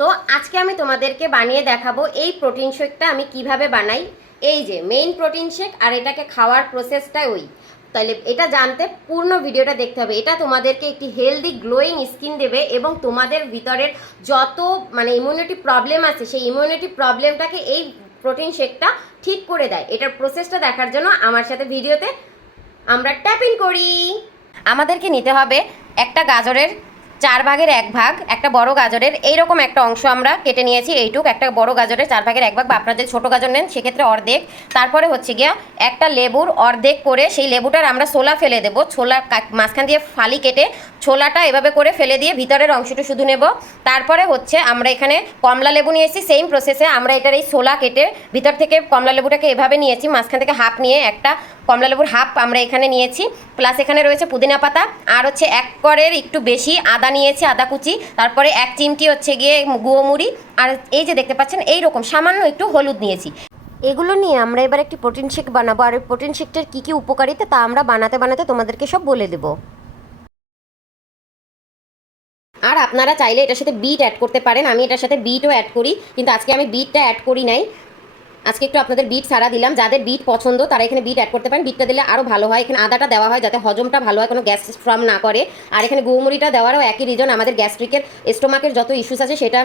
তো আজকে আমি তোমাদেরকে বানিয়ে দেখাবো এই প্রোটিন শেকটা আমি কিভাবে বানাই। এই যে মেইন প্রোটিন শেক, আর এটাকে খাওয়ার প্রসেসটা ওই। তাহলে এটা জানতে পূর্ণ ভিডিওটা দেখতে হবে। এটা তোমাদেরকে একটি হেলদি গ্লোয়িং স্কিন দেবে এবং তোমাদের ভিতরের যত ইমিউনিটি প্রবলেম আছে সেই ইমিউনিটি প্রবলেমটাকে এই প্রোটিন শেকটা ঠিক করে দেয়। এটার প্রসেসটা দেখার জন্য আমার সাথে ভিডিওতে আমরা ট্যাপ ইন করি। আমাদেরকে নিতে হবে একটা গাজরের 4 ভাগের 1 ভাগ, একটা বড় গাজরের এইরকম একটা অংশ আমরা কেটে নিয়েছি। এইটুক একটা বড় গাজরের 4 ভাগের 1 ভাগ, বা আপনারা যদি ছোটো গাজর নেন সেক্ষেত্রে অর্ধেক। তারপরে হচ্ছে গিয়া একটা লেবুর অর্ধেক করে সেই লেবুটার আমরা ছোলা ফেলে দেবো। ছোলা মাঝখান দিয়ে ফালি কেটে ছোলাটা এভাবে করে ফেলে দিয়ে ভিতরের অংশটা শুধু নেব। তারপরে হচ্ছে আমরা এখানে কমলা লেবু নিয়েছি, সেম প্রসেসে আমরা এটার এই ছোলা কেটে ভিতর থেকে কমলা লেবুটাকে এভাবে নিয়েছি, মাঝখান থেকে হাফ নিয়ে একটা কমলা লেবুর হাফ আমরা এখানে নিয়েছি। প্লাস এখানে রয়েছে পুদিনা পাতা, আর হচ্ছে 1 কোয়ারের একটু বেশি আদা নিয়েছি, আদা কুচি। তারপরে 1 চিমটি হচ্ছে গিয়ে গুঁড়োমুড়ি, আর এই যে দেখতে পাচ্ছেন এইরকম সামান্য একটু হলুদ নিয়েছি। এগুলো নিয়ে আমরা এবার একটি প্রোটিন শেক বানাবো, আর এই প্রোটিন শেকটার কী কী উপকারিতা তা আমরা বানাতে বানাতে তোমাদেরকে সব বলে দেবো। আর আপনারা চাইলে এটার সাথে বিট অ্যাড করতে পারেন। আমি এটার সাথে বিটও অ্যাড করি, কিন্তু আজকে আমি বিটটা অ্যাড করি নাই। আজকে একটু আপনাদের বিট ছাড়া দিলাম। যাদের বিট পছন্দ তারা এখানে বিট অ্যাড করতে পারেন। বিটটা দিলে আরও ভালো হয়। এখানে আদাটা দেওয়া হয় যাতে হজমটা ভালো হয়, কোনো গ্যাস ফর্ম না করে। আর এখানে গুঁড়োমুড়িটা দেওয়ারও একই রিজন, আমাদের গ্যাস্ট্রিকের স্টোমাকের যত ইস্যুস আছে সেটা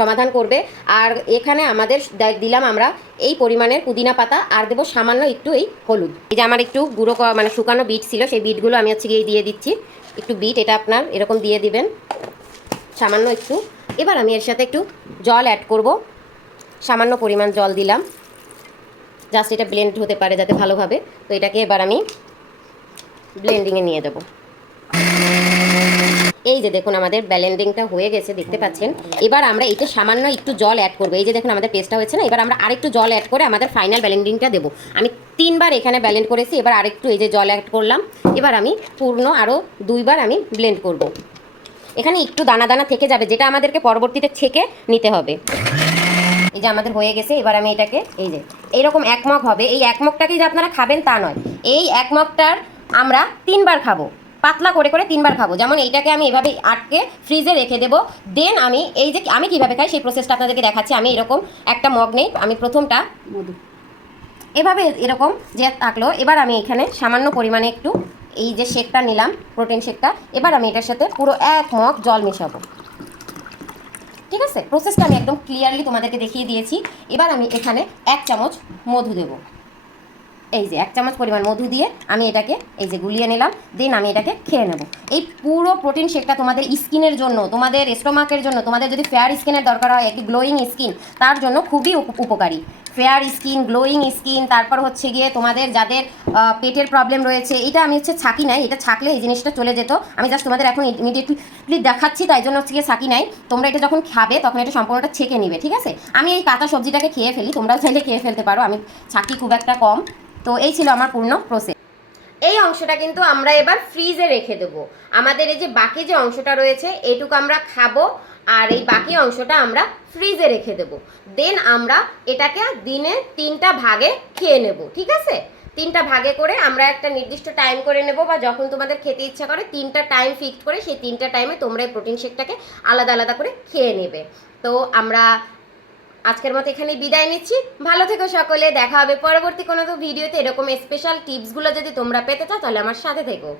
সমাধান করবে। আর এখানে আমাদের দিলাম আমরা এই পরিমাণের পুদিনা পাতা, আর দেবো সামান্য একটু এই হলুদ। এই যে আমার একটু গুঁড়ো শুকানো বিট ছিল, সেই বিটগুলো আমি হচ্ছে গিয়ে দিয়ে দিচ্ছি। একটু বিট এটা আপনার এরকম দিয়ে দিবেন সামান্য একটু। এবার আমি এর সাথে একটু জল অ্যাড করব, সামান্য পরিমাণ জল দিলাম, জাস্ট এটা ব্লেন্ড হতে পারে যাতে ভালোভাবে। তো এটাকে এবার আমি ব্লেন্ডিংয়ে নিয়ে দেবো। এই যে দেখুন আমাদের ব্লেন্ডিংটা হয়ে গেছে, দেখতে পাচ্ছেন। এবার আমরা এতে সামান্য একটু জল অ্যাড করবো। এই যে দেখুন আমাদের পেস্টটা হয়েছে না, এবার আমরা আরেকটু জল অ্যাড করে আমাদের ফাইনাল ব্লেন্ডিংটা দেবো। আমি 3 বার এখানে ব্লেন্ড করেছি, এবার আরেকটু এই যে জল অ্যাড করলাম। এবার আমি পূর্ণ আরও 2 বার আমি ব্লেন্ড করব। এখানে একটু দানা দানা থেকে যাবে, যেটা আমাদেরকে পরবর্তীতে ছেঁকে নিতে হবে। এই যে আমাদের হয়ে গেছে। এবার আমি এটাকে এই যে এইরকম 1 মগ হবে। এই 1 মগটাকেই যে আপনারা খাবেন তা নয়, এই 1 মগটার আমরা 3 বার খাবো, পাতলা করে করে 3 বার খাবো। যেমন এইটাকে আমি এভাবে আটকে ফ্রিজে রেখে দেবো। দেন আমি এই যে আমি কীভাবে খাই সেই প্রসেসটা আপনাদেরকে দেখাচ্ছি। আমি এরকম একটা মগ নেই, আমি প্রথমটা এভাবে এরকম যে থাকলো। এবার আমি এখানে সামান্য পরিমাণে একটু এই যে শেকটা নিলাম, প্রোটিন শেকটা। এবার আমি এটার সাথে পুরো 1 মগ জল মেশাবো। ঠিক আছে, প্রসেসটা আমি একদম ক্লিয়ারলি তোমাদেরকে দেখিয়ে দিয়েছি। এবার আমি এখানে 1 চামচ মধু দেব। এই যে 1 চামচ পরিমাণ মধু দিয়ে আমি এটাকে এই যে গুলিয়ে নিলাম। দেন আমি এটাকে খেয়ে নেব। এই পুরো প্রোটিন শেকটা তোমাদের স্কিনের জন্য, তোমাদের স্টোমাকের জন্য, তোমাদের যদি ফেয়ার স্কিনের দরকার হয়, একটি গ্লোয়িং স্কিন, তার জন্য খুবই উপকারী। ফেয়ার স্কিন, গ্লোয়িং স্কিন, তারপর হচ্ছে গিয়ে তোমাদের যাদের পেটের প্রবলেম রয়েছে। এটা আমি হচ্ছে ছাকি নাই, এটা ছাকলে এই জিনিসটা চলে যেত। আমি জাস্ট তোমাদের এখন ইমিডিয়েটলি দেখাচ্ছি, তাই জন্য হচ্ছে গিয়ে ছাকি নাই। তোমরা এটা যখন খাবে তখন এটা সম্পূর্ণটা ছেঁকে নিবে। ঠিক আছে, আমি এই কাঁচা সবজিটাকে খেয়ে ফেলি, তোমরাও চাইলে খেয়ে ফেলতে পারো। আমি ছাকি খুব একটা কম। তো এই ছিল আমার পূর্ণ প্রসেস। এই অংশটা কিন্তু আমরা এবার ফ্রিজে রেখে দেবো। আমাদের এই যে বাকি যে অংশটা রয়েছে এটুকু আমরা খাবো, আর এই বাকি অংশটা আমরা ফ্রিজে রেখে দেবো। দেন আমরা এটাকে দিনে 3টা ভাগে খেয়ে নেব। ঠিক আছে, 3টা ভাগে করে আমরা একটা নির্দিষ্ট টাইম করে নেব, বা যখন তোমাদের খেতে ইচ্ছা করে 3টা টাইম ফিক্সড করে সেই 3টা টাইমে তোমরা এই প্রোটিন শেকটাকে আলাদা আলাদা করে খেয়ে নেবে। তো আমরা আজকের মতো এখানেই বিদায় নিচ্ছি। ভালো থেকো সকলে, দেখা হবে পরবর্তী কোনো ভিডিওতে। এরকম স্পেশাল টিপসগুলো যদি তোমরা পেতে চাও তাহলে আমার সাথে থেকো।